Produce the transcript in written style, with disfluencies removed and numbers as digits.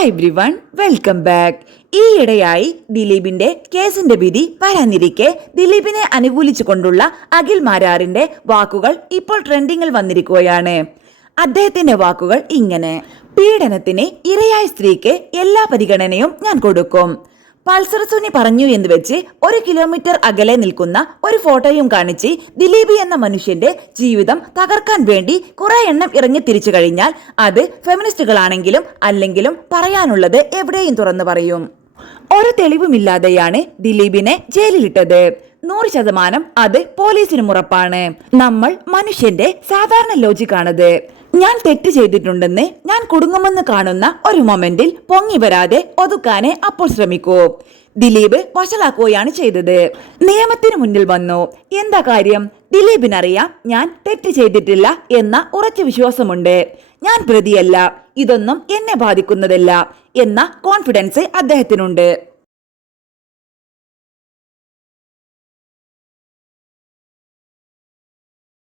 Hi everyone, welcome back. ഈയിടെയായി ദിലീപിന്റെ കേസിന്റെ വിധി വരാനിരിക്കെ ദിലീപിനെ അനുകൂലിച്ചുകൊണ്ടുള്ള അഖിൽ മാരാറിന്റെ വാക്കുകൾ ഇപ്പോൾ ട്രെൻഡിങ്ങിൽ വന്നിരിക്കുകയാണ്. അദ്ദേഹത്തിന്റെ വാക്കുകൾ ഇങ്ങനെ: പീഡനത്തിന് ഇരയായ സ്ത്രീക്ക് എല്ലാ പരിഗണനയും ഞാൻ കൊടുക്കും. പൾസർ സുനി പറഞ്ഞു എന്ന് വെച്ച് 1 കിലോമീറ്റർ അകലെ നിൽക്കുന്ന ഒരു ഫോട്ടോയും കാണിച്ച് ദിലീപ് എന്ന മനുഷ്യന്റെ ജീവിതം തകർക്കാൻ വേണ്ടി കുറെ എണ്ണം ഇറങ്ങി തിരിച്ചു കഴിഞ്ഞാൽ അത് ഫെമിനിസ്റ്റുകളാണെങ്കിലും അല്ലെങ്കിലും പറയാനുള്ളത് എവിടെയും തുറന്നു പറയും. ഒരു തെളിവുമില്ലാതെയാണ് ദിലീപിനെ ജയിലിലിട്ടത്. 100% അത് പോലീസിനും ഉറപ്പാണ്. നമ്മൾ മനുഷ്യന്റെ സാധാരണ ലോജിക്കാണത്. ഞാൻ തെറ്റ് ചെയ്തിട്ടുണ്ടെന്ന് ഞാൻ കുടുങ്ങുമെന്ന് കാണുന്ന ഒരു മൊമെന്റിൽ പൊങ്ങി വരാതെ ഒതുക്കാനേ അപ്പോൾ ശ്രമിക്കൂ. ദിലീപ് വഷളാക്കുകയാണ് ചെയ്തത്. നിയമത്തിന് മുന്നിൽ വന്നു. എന്താ കാര്യം? ദിലീപിനറിയാം ഞാൻ തെറ്റ് ചെയ്തിട്ടില്ല എന്ന ഉറച്ച വിശ്വാസമുണ്ട്. ഞാൻ പ്രതിയല്ല, ഇതൊന്നും എന്നെ ബാധിക്കുന്നതല്ല എന്ന കോൺഫിഡൻസ് അദ്ദേഹത്തിനുണ്ട്.